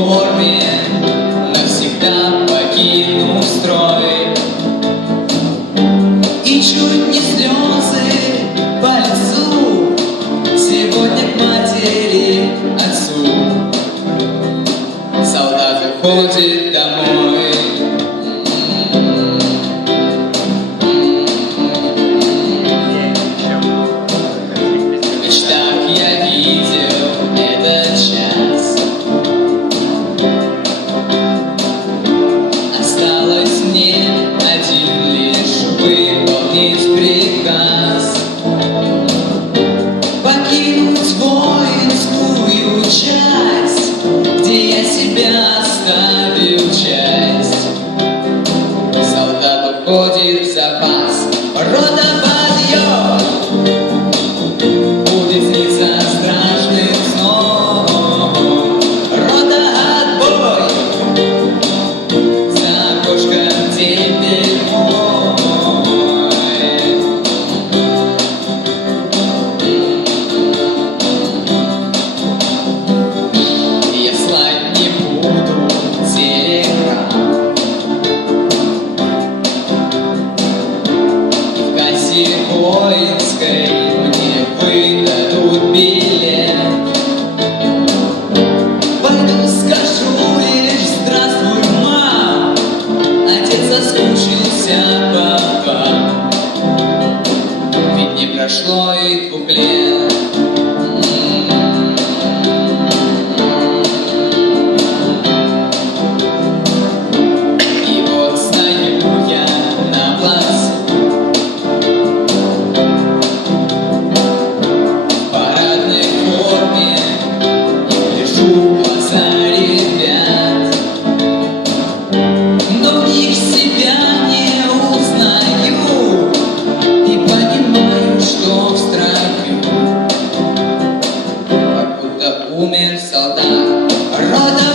форме навсегда покинул строй. И чуть не слезы по лицу сегодня к матери, отцу. Солдат уходит домой. В мечтах я видел этот час. Осталось мне один лишь выполнить приказ, покинуть воинскую часть, где я себя оставил часть. Солдат уходит в запас. Рота, подъем! Будет сниться страшным сном. Рота, отбой! За окошком теперь мой. Я слать не буду телеграм. В кассе воинской мне выдадут билет. Пойду скажу лишь здравствуй, мам. Отец соскучился по вам. Ведь не прошло и 2 лет. И вот стою я на плацу, в парадной форме, и гляжу в глаза ребят. Но в них себя не узнаю и понимаю, что в строю как будто умер солдат. Рота,